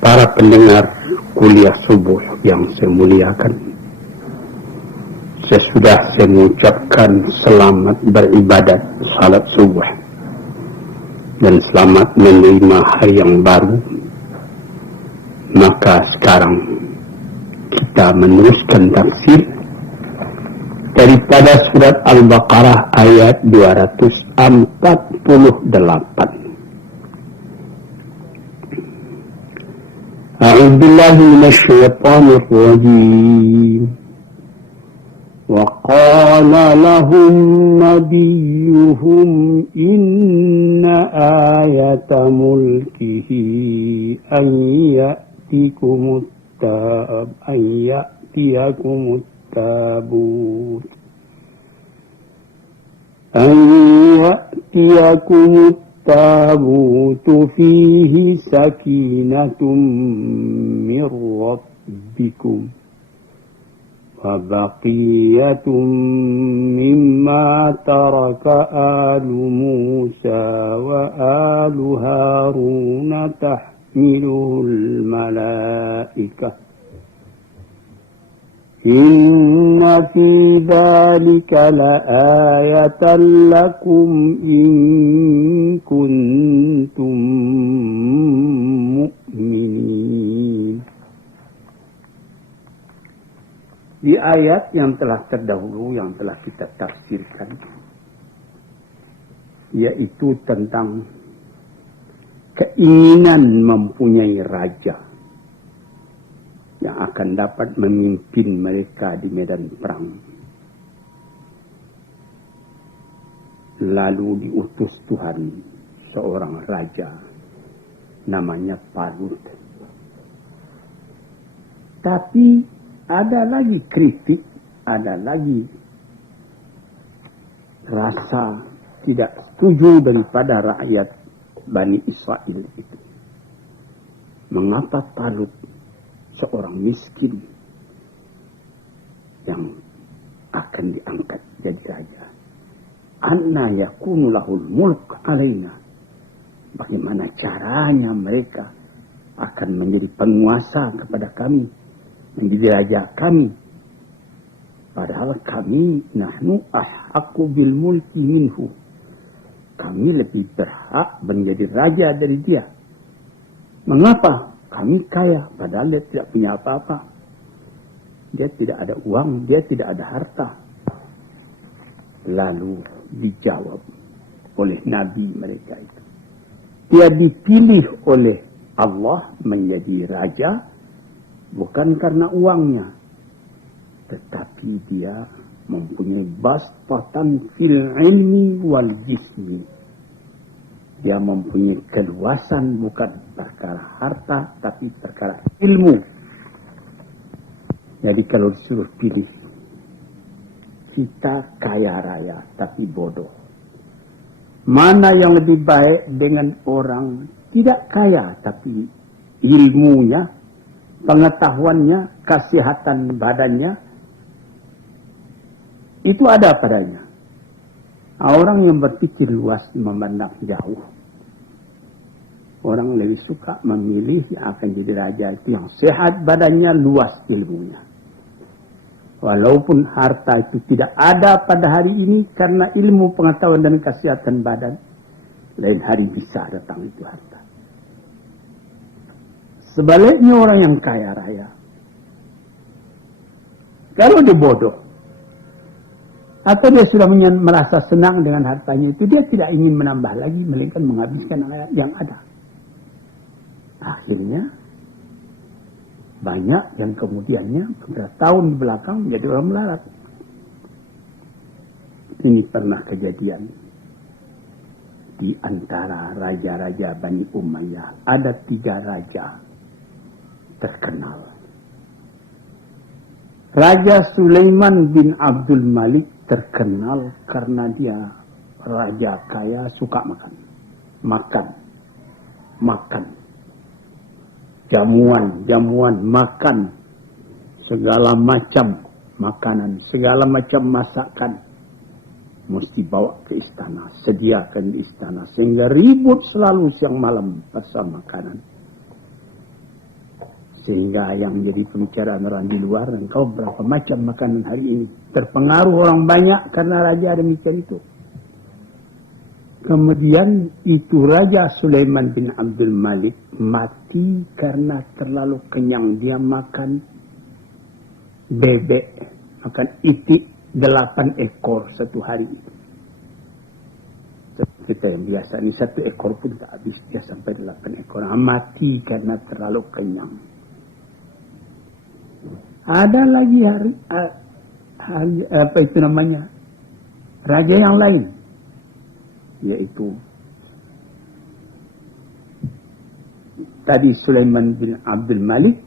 Para pendengar kuliah subuh yang saya muliakan, sesudah saya mengucapkan selamat beribadat salat subuh dan selamat menerima hari yang baru, maka sekarang kita meneruskan tafsir daripada surat Al-Baqarah ayat 248. أعوذ بالله من الشيطان الرجيم وقال لهم نبيهم إن آية ملكه أن يأتيكم التابوت فيه سكينة من ربكم وبقية مما ترك آل موسى وآل هارون تحمله الملائكة إن في ذلك لآية لكم إن كنتم مؤمنين. Di ayat yang telah terdahulu yang telah kita tafsirkan, yaitu tentang keinginan mempunyai raja yang akan dapat memimpin mereka di medan perang. Lalu diutus Tuhan seorang raja namanya Talut. Tapi ada lagi kritik, ada lagi rasa tidak setuju daripada rakyat Bani Israel itu. Mengapa Talut, seorang miskin yang akan diangkat jadi raja? Anna yakunu lahul mulk alaina. Bagaimana caranya mereka akan menjadi penguasa kepada kami, menjadi raja kami? Padahal kami nahnu ahqqu bil mulki minhu. Kami lebih berhak menjadi raja dari dia. Mengapa? Kami kaya, padahal dia tidak punya apa-apa. Dia tidak ada uang, dia tidak ada harta. Lalu dijawab oleh nabi mereka itu. Dia dipilih oleh Allah menjadi raja bukan karena uangnya, tetapi dia mempunyai bastatan fil ilmi wal jismi. Dia mempunyai keluasan bukan perkara harta, tapi perkara ilmu. Jadi kalau disuruh pilih, kita kaya raya tapi bodoh. Mana yang lebih baik dengan orang tidak kaya tapi ilmunya, pengetahuannya, kesehatan badannya, itu ada padanya. Orang yang berpikir luas memandang jauh, orang lebih suka memilih yang akan jadi raja itu yang sehat badannya, luas ilmunya. Walaupun harta itu tidak ada pada hari ini karena ilmu, pengetahuan dan kesehatan badan, lain hari bisa datang itu harta. Sebaliknya orang yang kaya raya, kalau dia bodoh, atau dia sudah merasa senang dengan hartanya itu, dia tidak ingin menambah lagi, melainkan menghabiskan yang ada. Akhirnya banyak yang kemudiannya beberapa tahun belakang menjadi orang melarat. Ini pernah kejadian di antara raja-raja Bani Umayyah. Ada 3 raja terkenal. Raja Sulaiman bin Abdul Malik terkenal karena dia raja kaya, suka makan. Jamuan, makan segala macam makanan, segala macam masakan. mesti bawa ke istana, sediakan di istana, sehingga ribut selalu siang malam pasal makanan. Sehingga yang jadi pembicaraan orang di luar, engkau berapa macam makanan hari ini. Terpengaruh orang banyak karena raja demikian itu. Kemudian itu Raja Sulaiman bin Abdul Malik mati karena terlalu kenyang. Dia makan bebek, makan itik 8 ekor satu hari. Kita yang biasa ini 1 ekor pun tak habis, dia sampai 8 ekor. Mati karena terlalu kenyang. Ada lagi apa itu namanya, raja yang lain, yaitu tadi Sulaiman bin Abdul Malik,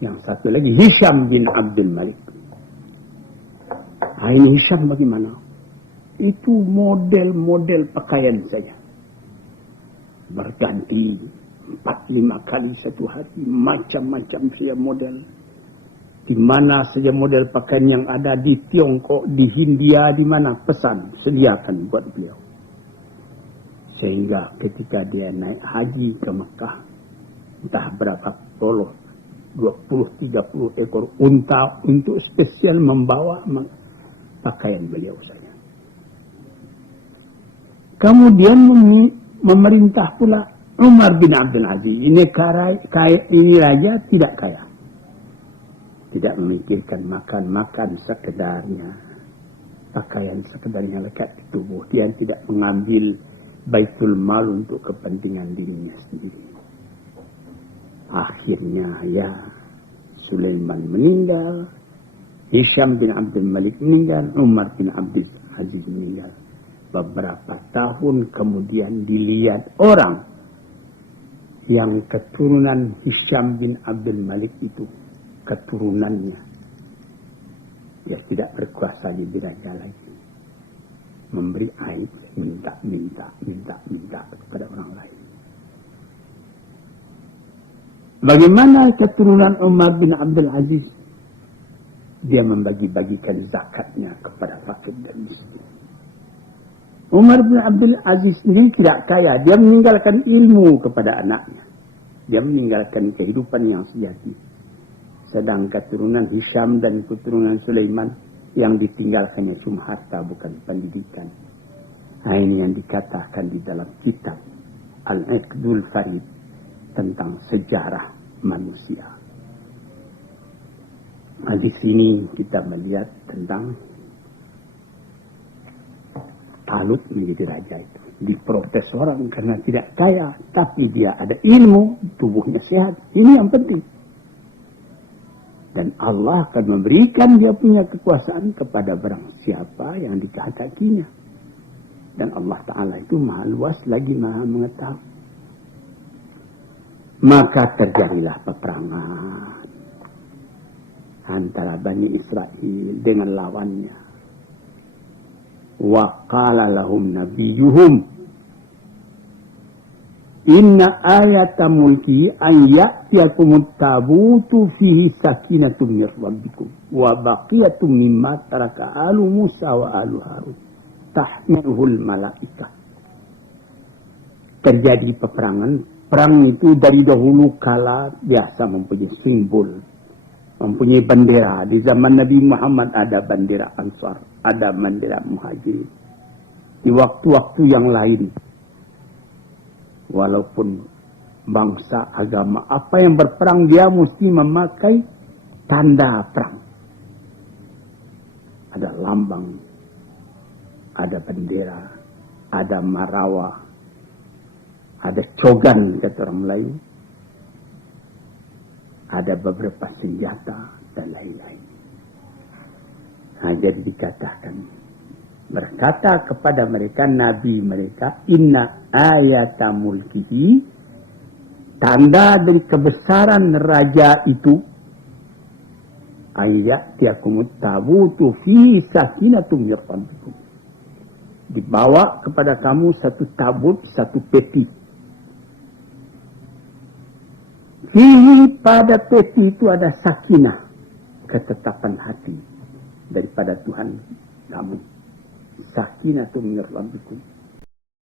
yang satu lagi Hisham bin Abdul Malik. Ini Hisham bagaimana? Itu model-model pakaian saja, berganti 4-5 kali satu hari, macam-macam saja model. Di mana saja model pakaian yang ada di Tiongkok, di Hindia, di mana pesan, sediakan buat beliau. Sehingga ketika dia naik haji ke Mekah, entah berapa puluh, 20-30 ekor unta untuk spesial membawa pakaian beliau saja. Kemudian memerintah pula Umar bin Abdul Aziz. Ini raja tidak kaya. Tidak memikirkan makan sekedarnya. Pakaian sekedarnya lekat di tubuh. Dia tidak mengambil baitul mal untuk kepentingan dirinya sendiri. Akhirnya ya Sulaiman meninggal. Hisham bin Abdul Malik meninggal. Umar bin Abdul Aziz meninggal. Beberapa tahun kemudian dilihat orang yang keturunan Hisham bin Abdul Malik itu, keturunannya, dia tidak berkuasa jadi raja lagi. Memberi aib, minta kepada orang lain. Bagaimana keturunan Umar bin Abdul Aziz? Dia membagi-bagikan zakatnya kepada fakir dan miskin. Umar bin Abdul Aziz sendiri tidak kaya. Dia meninggalkan ilmu kepada anaknya. Dia meninggalkan kehidupan yang sejati. Sedang keturunan Hisham dan keturunan Sulaiman yang ditinggalkannya cuma harta, bukan pendidikan. Nah, ini yang dikatakan di dalam kitab Al-Iqdul Farid tentang sejarah manusia. Nah, di sini kita melihat tentang Talut menjadi raja itu. Diprotes orang karena tidak kaya, tapi dia ada ilmu, tubuhnya sehat. Ini yang penting. Dan Allah akan memberikan dia punya kekuasaan kepada barang siapa yang dikehendakinya. Dan Allah Ta'ala itu maha luas lagi maha mengetahui. Maka terjadilah peperangan antara Bani Israel dengan lawannya. Wa qala lahum nabiyuhum inna ayata mulki an ya'tiyakumut tabutu fihi sakinatun min rabbikum wa baqiyatun mimma taraka alu Musa wa alu Harun tahmiluhul malaikah. Terjadi peperangan. Perang itu dari dahulu kala biasa mempunyai simbol, mempunyai bendera. Di zaman Nabi Muhammad ada bendera Ansar, ada bendera Muhajir. Di waktu-waktu yang lain, walaupun bangsa, agama, apa yang berperang, dia mesti memakai tanda perang. Ada lambang, ada bendera, ada marawah, ada cogan kata orang Melayu, ada beberapa senjata dan lain-lain. Nah, jadi dikatakan, berkata kepada mereka, Nabi mereka, inna ayata mulkihi, tanda dari kebesaran raja itu, ayat tiakumut tabutu fi sakinatum min rabbikum. Dibawa kepada kamu satu tabut, satu peti. Fihi, pada peti itu ada sakinah, ketetapan hati daripada Tuhan kamu. Sakinah itu min rabbikum.